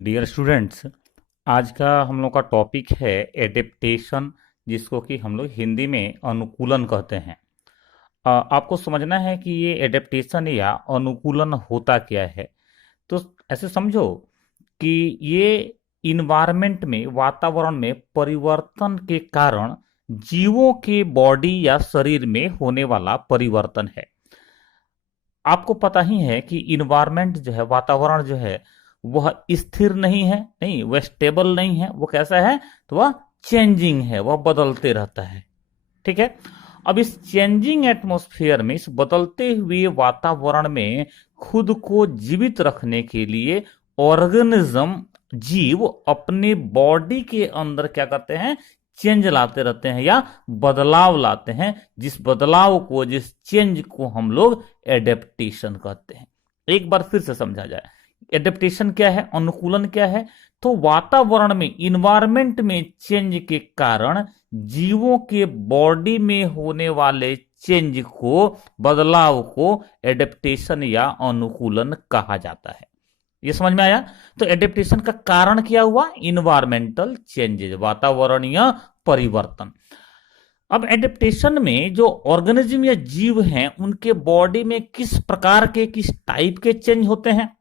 Dear students, आज का हम लोग का टॉपिक है एडेप्टेशन, जिसको कि हम लोग हिंदी में अनुकूलन कहते हैं। आपको समझना है कि ये एडेप्टेशन या अनुकूलन होता क्या है। तो ऐसे समझो कि ये इन्वायरमेंट में, वातावरण में परिवर्तन के कारण जीवों के बॉडी या शरीर में होने वाला परिवर्तन है। आपको पता ही है कि इन्वायरमेंट जो है, वातावरण जो है, वह स्थिर नहीं है, नहीं वह स्टेबल नहीं है। वो कैसा है? तो वह चेंजिंग है, वह बदलते रहता है। ठीक है। अब इस चेंजिंग एटमॉस्फेयर में, इस बदलते हुए वातावरण में खुद को जीवित रखने के लिए ऑर्गेनिज्म, जीव अपने बॉडी के अंदर क्या करते हैं? चेंज लाते रहते हैं या बदलाव लाते हैं। जिस बदलाव को, जिस चेंज को हम लोग एडेप्टेशन कहते हैं। एक बार फिर से समझा जाए, एडेप्टेशन क्या है, अनुकूलन क्या है। तो वातावरण में, इन्वायरमेंट में चेंज के कारण जीवों के बॉडी में होने वाले चेंज को, बदलाव को एडेप्टेशन या अनुकूलन कहा जाता है। ये समझ में आया? तो एडेप्टेशन का कारण क्या हुआ? इन्वायरमेंटल चेंजेस, वातावरणीय परिवर्तन। अब एडेप्टेशन में जो ऑर्गेनिज्म या जीव हैं, उनके बॉडी में किस प्रकार के, किस टाइप के चेंज होते हैं।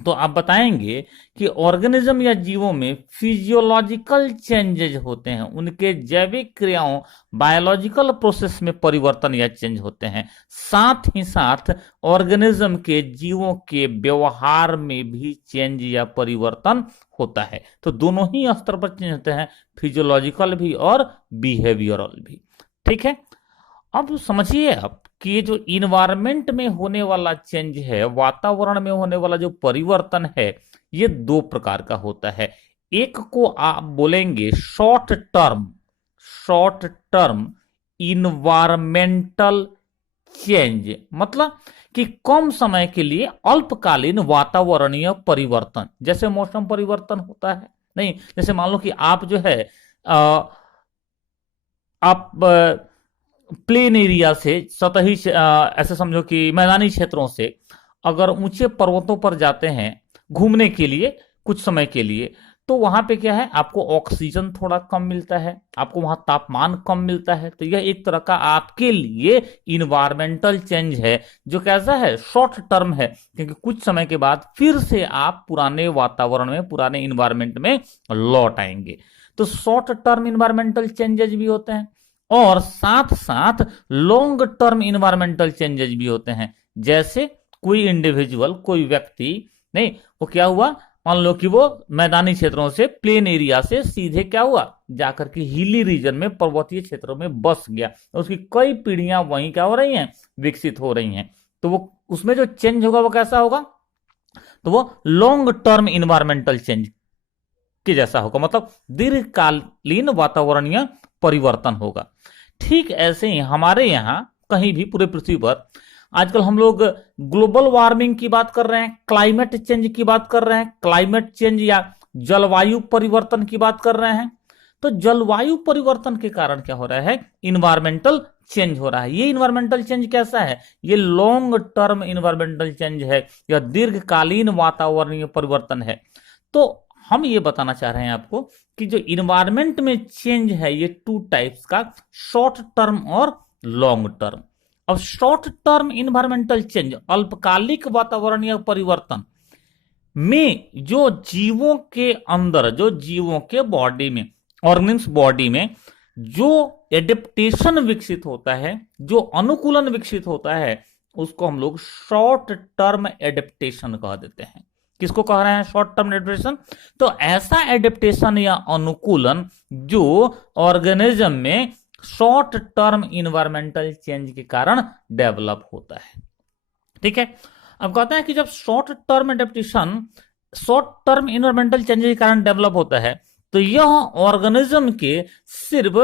तो आप बताएंगे कि ऑर्गेनिज्म या जीवों में फिजियोलॉजिकल चेंजेज होते हैं, उनके जैविक क्रियाओं, बायोलॉजिकल प्रोसेस में परिवर्तन या चेंज होते हैं। साथ ही साथ ऑर्गेनिज्म के, जीवों के व्यवहार में भी चेंज या परिवर्तन होता है। तो दोनों ही स्तर पर चेंज होते हैं, फिजियोलॉजिकल भी और बिहेवियरल भी। ठीक है। अब समझिए आप कि ये जो इन्वायरमेंट में होने वाला चेंज है, वातावरण में होने वाला जो परिवर्तन है, ये दो प्रकार का होता है। एक को आप बोलेंगे शॉर्ट टर्म इन्वायरमेंटल चेंज, मतलब कि कम समय के लिए अल्पकालीन वातावरणीय परिवर्तन। जैसे मौसम परिवर्तन होता है, नहीं, जैसे मान लो कि आप जो है, आप प्लेन एरिया से, सतही ऐसे समझो कि मैदानी क्षेत्रों से अगर ऊंचे पर्वतों पर जाते हैं घूमने के लिए कुछ समय के लिए, तो वहां पे क्या है, आपको ऑक्सीजन थोड़ा कम मिलता है, आपको वहां तापमान कम मिलता है। तो यह एक तरह का आपके लिए इन्वायरमेंटल चेंज है, जो कैसा है, शॉर्ट टर्म है, क्योंकि कुछ समय के बाद फिर से आप पुराने वातावरण में, पुराने इन्वायरमेंट में लौट आएंगे। तो शॉर्ट टर्म इन्वायरमेंटल चेंजेस भी होते हैं, और साथ साथ लॉन्ग टर्म इन्वायरमेंटल चेंजेस भी होते हैं। जैसे कोई इंडिविजुअल, कोई व्यक्ति, नहीं, वो क्या हुआ, मान लो कि वो मैदानी क्षेत्रों से, प्लेन एरिया से सीधे क्या हुआ, जाकर के हिली रीजन में, पर्वतीय क्षेत्रों में बस गया। तो उसकी कई पीढ़ियां वहीं क्या हो रही हैं, विकसित हो रही हैं। तो वो, उसमें जो चेंज होगा वो कैसा होगा, तो वो लॉन्ग टर्म इन्वायरमेंटल चेंज के जैसा होगा, मतलब दीर्घकालीन वातावरणीय परिवर्तन होगा। ठीक ऐसे ही हमारे यहां कहीं भी पूरे पृथ्वी पर आजकल हम लोग ग्लोबल वार्मिंग की बात कर रहे हैं, क्लाइमेट चेंज की बात कर रहे हैं, क्लाइमेट चेंज या जलवायु परिवर्तन की बात कर रहे हैं। तो जलवायु परिवर्तन के कारण क्या हो रहा है, इन्वायरमेंटल चेंज हो रहा है। ये इन्वायरमेंटल चेंज कैसा है, ये लॉन्ग टर्म इन्वायरमेंटल चेंज है, या दीर्घकालीन वातावरणीय परिवर्तन है। तो हम ये बताना चाह रहे हैं आपको कि जो इन्वायरमेंट में चेंज है, ये टू टाइप्स का, शॉर्ट टर्म और लॉन्ग टर्म। अब शॉर्ट टर्म इन्वायरमेंटल चेंज, अल्पकालिक वातावरणीय परिवर्तन में जो जीवों के अंदर, जो जीवों के बॉडी में, ऑर्गेनिम्स बॉडी में जो एडेप्टेशन विकसित होता है, जो अनुकूलन विकसित होता है, उसको हम लोग शॉर्ट टर्म एडेप्टेशन कह देते हैं। किसको कह रहे हैं, शॉर्ट टर्म एडेप्टेशन। तो ऐसा एडेप्टेशन या अनुकूलन जो ऑर्गेनिज्म में शॉर्ट टर्म इन्वायरमेंटल चेंज के कारण डेवलप होता है। ठीक है। अब कहते हैं कि जब short term adaptation, short term environmental change के कारण डेवलप होता है, तो यह ऑर्गेनिज्म के, सिर्फ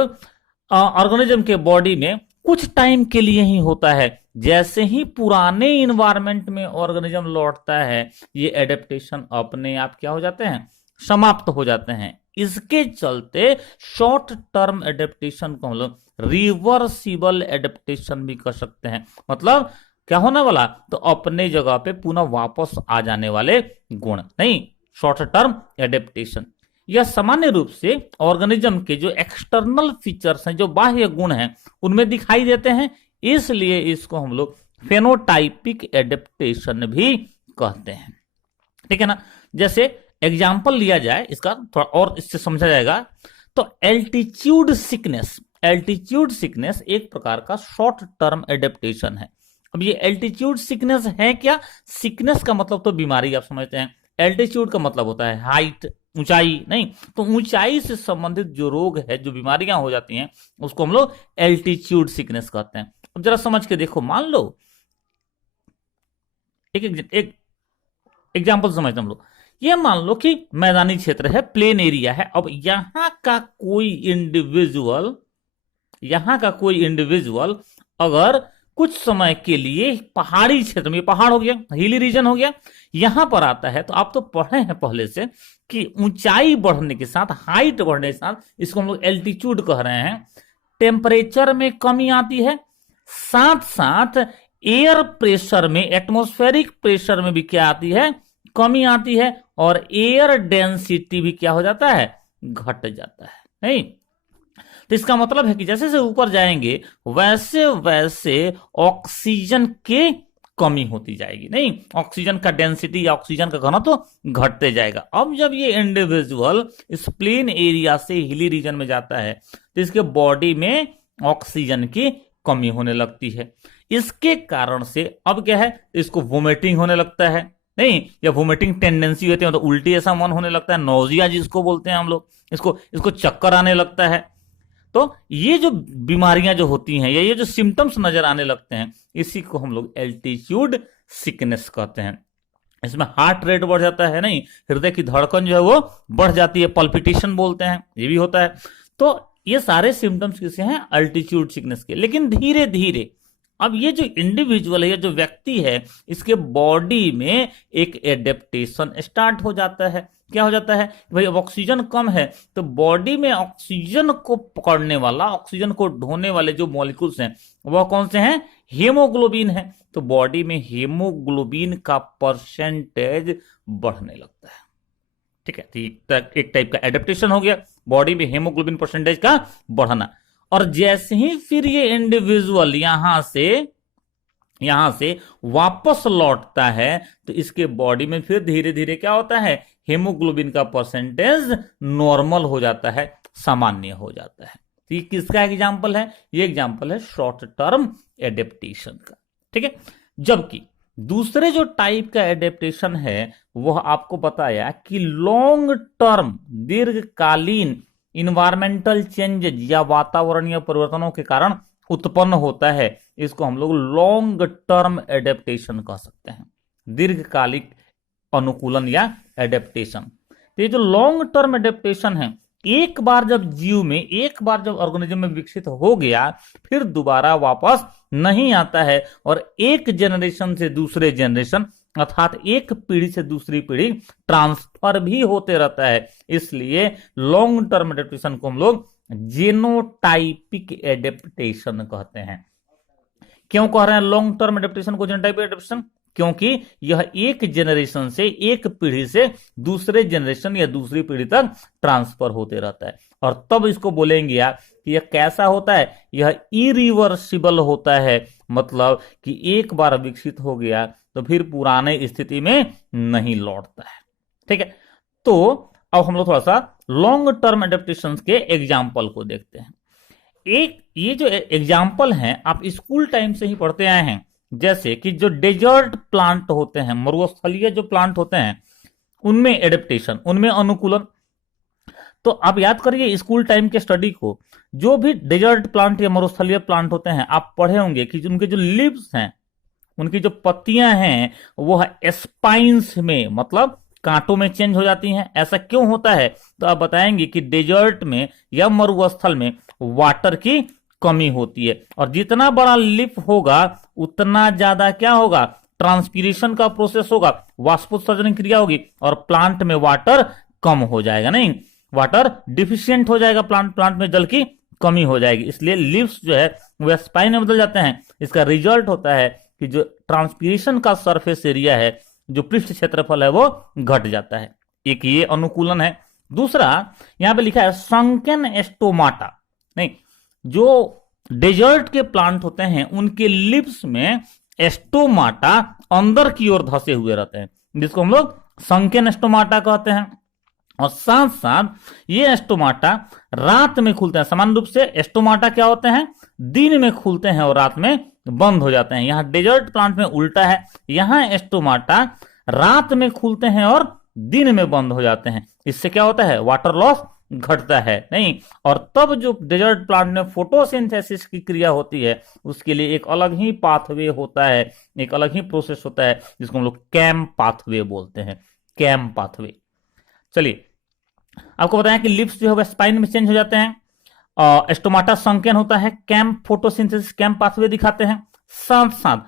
ऑर्गेनिज्म के बॉडी में कुछ टाइम के लिए ही होता है। जैसे ही पुराने इन्वायरमेंट में ऑर्गेनिज्म लौटता है, ये एडेप्टेशन अपने आप क्या हो जाते हैं, समाप्त हो जाते हैं। इसके चलते शॉर्ट टर्म एडेप्टेशन को हम लोग रिवर्सिबल एडेप्टेशन भी कर सकते हैं। मतलब क्या होने वाला, तो अपने जगह पे पुनः वापस आ जाने वाले गुण, नहीं, शॉर्ट टर्म एडेप्टेशन। यह सामान्य रूप से ऑर्गेनिज्म के जो एक्सटर्नल फीचर्स हैं, जो बाह्य गुण हैं, उनमें दिखाई देते हैं, इसलिए इसको हम लोग फेनोटाइपिक एडेप्टेशन भी कहते हैं। ठीक है ना। जैसे एग्जाम्पल लिया जाए इसका, थोड़ा और इससे समझा जाएगा, तो एल्टीट्यूड सिकनेस, एल्टीट्यूड सिकनेस एक प्रकार का शॉर्ट टर्म एडेप्टेशन है। अब ये एल्टीट्यूड सिकनेस है क्या? सिकनेस का मतलब तो बीमारी आप समझते हैं, एल्टीट्यूड का मतलब होता है हाइट, ऊंचाई, नहीं तो ऊंचाई से संबंधित जो रोग है, जो बीमारियां हो जाती हैं, उसको हम लोग एल्टीट्यूड सिकनेस कहते हैं। अब जरा समझ के देखो, मान लो एक एग्जाम्पल समझते हम लोग। ये मान लो कि मैदानी क्षेत्र है, प्लेन एरिया है। अब यहां का कोई इंडिविजुअल अगर कुछ समय के लिए पहाड़ी क्षेत्र में, पहाड़ हो गया, हिली रीजन हो गया, यहां पर आता है, तो आप तो पढ़े हैं पहले से कि ऊंचाई बढ़ने के साथ, हाइट बढ़ने के साथ, इसको हम लोग एल्टीट्यूड कह रहे हैं, टेम्परेचर में कमी आती है, साथ साथ एयर प्रेशर में, एटमॉस्फेरिक प्रेशर में भी क्या आती है? कमी आती है, और एयर डेंसिटी भी क्या हो जाता है? घट जाता है, नहीं? तो इसका मतलब है कि जैसे जैसे ऊपर जाएंगे वैसे वैसे ऑक्सीजन के कमी होती जाएगी, नहीं, ऑक्सीजन का डेंसिटी या ऑक्सीजन का घनत्व तो घटते जाएगा। अब जब ये इंडिविजुअल इस प्लेन एरिया से हिली रीजन में जाता है, तो इसके बॉडी में ऑक्सीजन की कमी होने लगती है। इसके कारण से अब क्या है? इसको वोमिटिंग होने लगता है, नहीं, या वोमिटिंग टेंडेंसी होती है, मतलब उल्टी ऐसा मन होने लगता है, नोजिया जिसको बोलते हैं हम लोग, इसको चक्कर आने लगता है। तो ये जो बीमारियां जो होती हैं, या ये जो सिम्टम्स नजर आने लगते हैं, इसी को हम लोग एल्टीट्यूड सिकनेस कहते हैं। इसमें हार्ट रेट बढ़ जाता है, नहीं, हृदय की धड़कन जो है वो बढ़ जाती है, पल्पिटेशन बोलते हैं, ये भी होता है। तो ये सारे सिम्टम्स किसे हैं? अल्टीट्यूड सिकनेस के। लेकिन धीरे धीरे अब ये जो इंडिविजुअल है, ये जो व्यक्ति है, इसके बॉडी में एक एडेप्टेशन स्टार्ट हो जाता है। क्या हो जाता है? भाई अब ऑक्सीजन कम है, तो बॉडी में ऑक्सीजन को पकड़ने वाला, ऑक्सीजन को ढोने वाले जो मॉलिक्यूल्स हैं, वह कौन से हैं? हीमोग्लोबिन है। तो बॉडी में हीमोग्लोबिन का परसेंटेज बढ़ने लगता है। ठीक है, तो एक टाइप का एडेप्टेशन हो गया, बॉडी में हीमोग्लोबिन परसेंटेज का बढ़ना। और जैसे ही फिर ये इंडिविजुअल यहां से वापस लौटता है, तो इसके बॉडी में फिर धीरे धीरे क्या होता है? हीमोग्लोबिन का परसेंटेज नॉर्मल हो जाता है, सामान्य हो जाता है। तो ये किसका एग्जाम्पल है? ये एग्जाम्पल है शॉर्ट टर्म एडेप्टेशन का। ठीक है। जबकि दूसरे जो टाइप का एडेप्टेशन है, वह आपको बताया कि लॉन्ग टर्म, दीर्घकालीन इन्वायरमेंटल चेंजेज या वातावरणीय परिवर्तनों के कारण उत्पन्न होता है। इसको हम लोग लॉन्ग टर्म एडेप्टेशन कह सकते हैं, दीर्घकालिक अनुकूलन या एडेप्टेशन। तो ये जो लॉन्ग टर्म एडेप्टेशन है, एक बार जब ऑर्गेनिज्म में विकसित हो गया, फिर दोबारा वापस नहीं आता है, और एक जेनरेशन से दूसरे जेनरेशन, अर्थात एक पीढ़ी से दूसरी पीढ़ी ट्रांसफर भी होते रहता है। इसलिए लॉन्ग टर्म एडेप्टेशन को हम लोग जीनोटाइपिक एडेप्टेशन कहते हैं। क्यों कह रहे हैं लॉन्ग टर्म एडेप्टेशन को जीनोटाइपिक एडेप्टेशन? क्योंकि यह एक जेनरेशन से, एक पीढ़ी से दूसरे जेनरेशन या दूसरी पीढ़ी तक ट्रांसफर होते रहता है। और तब इसको बोलेंगे यार कि यह कैसा होता है? यह इरिवर्सिबल होता है, मतलब कि एक बार विकसित हो गया तो फिर पुराने स्थिति में नहीं लौटता है। ठीक है। तो अब हम लोग थोड़ा सा लॉन्ग टर्म एडेप्टेशन के एग्जाम्पल को देखते हैं। ये जो एग्जाम्पल हैं, आप स्कूल टाइम से ही पढ़ते आए हैं। जैसे कि जो डेजर्ट प्लांट होते हैं, मरुस्थलीय जो प्लांट होते हैं, उनमें एडेप्टेशन, उनमें अनुकूलन। तो आप याद करिए स्कूल टाइम के स्टडी को, जो भी डेजर्ट प्लांट या मरुस्थलीय प्लांट होते हैं, आप पढ़े होंगे कि उनके जो लीव्स हैं, उनकी जो पत्तियां हैं, वह स्पाइंस में, मतलब कांटों में चेंज हो जाती हैं। ऐसा क्यों होता है? तो आप बताएंगे कि डेजर्ट में या मरुस्थल में वाटर की कमी होती है, और जितना बड़ा लीफ होगा उतना ज्यादा क्या होगा? ट्रांसपीरेशन का प्रोसेस होगा, वाष्पोत्सर्जन क्रिया होगी, और प्लांट में वाटर कम हो जाएगा, नहीं, वाटर डिफिशियंट हो जाएगा, प्लांट में जल की कमी हो जाएगी। इसलिए लीव्स जो है वह स्पाइन में बदल जाते हैं। इसका रिजल्ट होता है कि जो ट्रांसपीरेशन का सरफेस एरिया है, जो पृष्ठ क्षेत्रफल है, वो घट जाता है। एक ये अनुकूलन है। दूसरा यहां पे लिखा है संकेन एस्टोमाटा, नहीं, जो डेजर्ट के प्लांट होते हैं उनके लिप्स में एस्टोमाटा अंदर की ओर धसे हुए रहते हैं, जिसको हम लोग संकेन एस्टोमाटा कहते हैं। और साथ साथ ये एस्टोमाटा रात में खुलते हैं। सामान्य रूप से एस्टोमाटा क्या होते हैं, दिन में खुलते हैं और रात में बंद हो जाते हैं। यहां डेजर्ट प्लांट में उल्टा है, यहां एस्टोमाटा रात में खुलते हैं और दिन में बंद हो जाते हैं। इससे क्या होता है, वाटर लॉस घटता है, नहीं। और तब जो डेजर्ट प्लांट में फोटोसिंथेसिस की क्रिया होती है उसके लिए एक अलग ही पाथवे होता है, एक अलग ही प्रोसेस होता है, जिसको हम लोग कैम पाथवे बोलते हैं, कैम पाथवे। चलिए आपको बताया कि लिप्स जो है स्पाइन में चेंज हो जाते हैं, एस्टोमाटा संकेन होता है, कैम फोटोसिंथेसिस कैम पाथवे दिखाते हैं। साथ साथ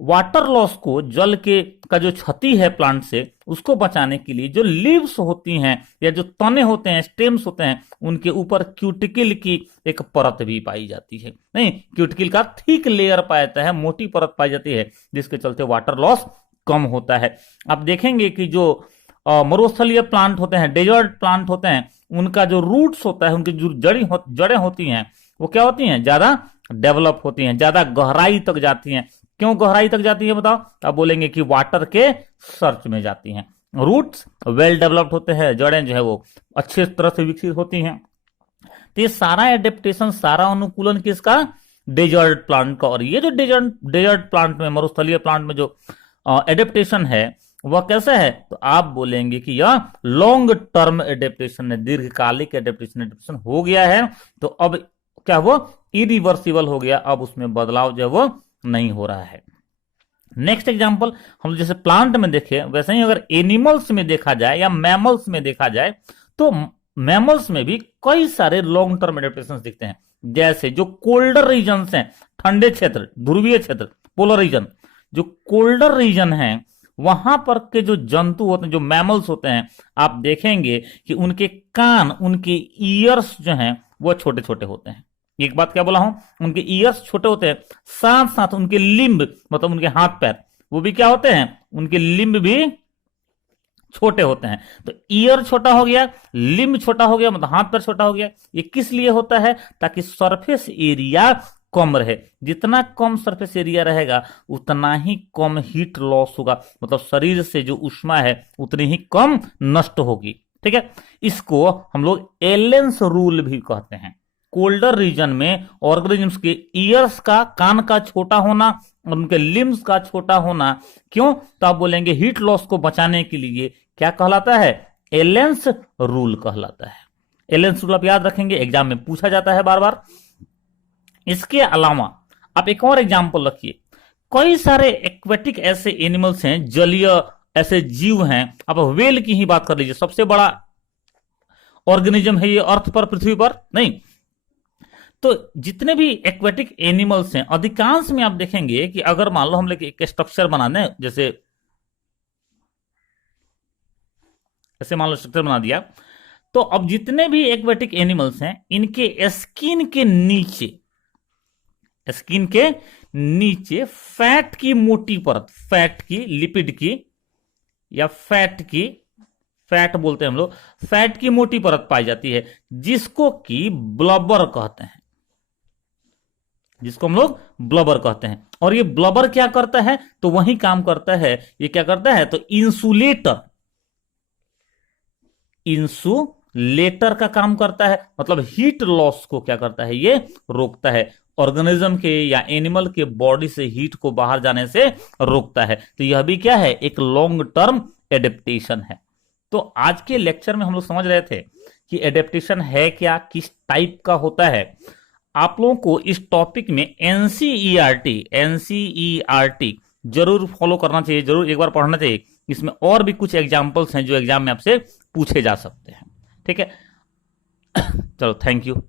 वाटर लॉस को, जल के का जो क्षति है प्लांट से, उसको बचाने के लिए जो लीव्स होती हैं या जो तने होते हैं, स्टेम्स होते हैं, उनके ऊपर क्यूटिकल की एक परत भी पाई जाती है, नहीं, क्यूटिकल का थिक लेयर पाया जाता है, मोटी परत पाई जाती है, जिसके चलते वाटर लॉस कम होता है। आप देखेंगे कि जो मरुस्थलीय प्लांट होते हैं, डेजर्ट प्लांट होते हैं, उनका जो रूट्स होता है, उनकी जो जड़ें होती हैं, वो क्या होती हैं, ज्यादा डेवलप होती हैं, ज्यादा गहराई तक जाती हैं। क्यों गहराई तक जाती है बताओ? आप बोलेंगे कि वाटर के सर्च में जाती हैं। रूट्स वेल डेवलप्ड होते हैं, जड़ें जो है वो अच्छे तरह से विकसित होती हैं। तो ये सारा एडेप्टेशन, सारा अनुकूलन किसका, डेजर्ट प्लांट का। और ये जो डेजर्ट प्लांट में, मरुस्थलीय प्लांट में जो एडेप्टेशन है वह कैसा है, तो आप बोलेंगे कि यह लॉन्ग टर्म एडेप्टेशन है, दीर्घकालिक एडेप्टेशन हो गया है। तो अब क्या, वो इरिवर्सिबल हो गया, अब उसमें बदलाव जो है वो नहीं हो रहा है। नेक्स्ट एग्जांपल हम जैसे प्लांट में देखे, वैसे ही अगर एनिमल्स में देखा जाए या मैमल्स में देखा जाए, तो मैमल्स में भी कई सारे लॉन्ग टर्म एडेप्टेशन दिखते हैं। जैसे जो कोल्डर रीजन हैं, ठंडे क्षेत्र, ध्रुवीय क्षेत्र, पोलर रीजन, जो कोल्डर रीजन है, वहां पर के जो जंतु होते हैं, जो मैमल्स होते हैं, आप देखेंगे कि उनके कान, उनके ईयर्स जो हैं वो छोटे छोटे होते हैं। एक बात क्या बोला हूं, उनके ईयर्स छोटे होते हैं, साथ साथ उनके लिम्ब, मतलब उनके हाथ पैर, वो भी क्या होते हैं, उनके लिम्ब भी छोटे होते हैं। तो ईयर छोटा हो गया, लिम्ब छोटा हो गया, मतलब हाथ पैर छोटा हो गया। ये किस लिए होता है, ताकि सरफेस एरिया कम रहे। जितना कम सरफेस एरिया रहेगा उतना ही कम हीट लॉस होगा, मतलब शरीर से जो ऊष्मा है उतनी ही कम नष्ट होगी। ठीक है, इसको हम लोग एलेंस रूल भी कहते हैं। कोल्डर रीजन में ऑर्गेनिजम्स के ईयर्स का, कान का छोटा होना और उनके लिम्स का छोटा होना, क्यों, तो आप बोलेंगे हीट लॉस को बचाने के लिए क्या कहलाता है, एलेंस रूल कहलाता है। एलेंस रूल आप याद रखेंगे, एग्जाम में पूछा जाता है बार बार। इसके अलावा आप एक और एग्जाम्पल रखिए, कई सारे एक्वेटिक ऐसे एनिमल्स हैं, जलीय ऐसे जीव हैं। आप वेल की ही बात कर लीजिए, सबसे बड़ा ऑर्गेनिज्म है ये अर्थ पर, पृथ्वी पर, नहीं। तो जितने भी एक्वेटिक एनिमल्स हैं, अधिकांश में आप देखेंगे कि अगर मान लो हम लोग एक स्ट्रक्चर बना दें, जैसे ऐसे मान लो स्ट्रक्चर बना दिया, तो अब जितने भी एक्वेटिक एनिमल्स हैं, इनके स्किन के नीचे फैट की मोटी परत, फैट की, लिपिड की या फैट बोलते हैं हम लोग, फैट की मोटी परत पाई जाती है, जिसको कि ब्लबर कहते हैं, जिसको हम लोग ब्लबर कहते हैं। और ये ब्लबर क्या करता है, तो वही काम करता है, ये क्या करता है, तो इंसुलेटर का काम करता है, मतलब हीट लॉस को क्या करता है, ये रोकता है। ऑर्गेनिज्म के या एनिमल के बॉडी से हीट को बाहर जाने से रोकता है। तो यह भी क्या है, एक लॉन्ग टर्म एडेप्टेशन है। तो आज के लेक्चर में हम लोग समझ रहे थे कि एडेप्टेशन है क्या, किस टाइप का होता है। आप लोगों को इस टॉपिक में एनसीईआरटी जरूर फॉलो करना चाहिए, जरूर एक बार पढ़ना चाहिए। इसमें और भी कुछ एग्जाम्पल्स हैं जो एग्जाम में आपसे पूछे जा सकते हैं। ठीक है, चलो, थैंक यू।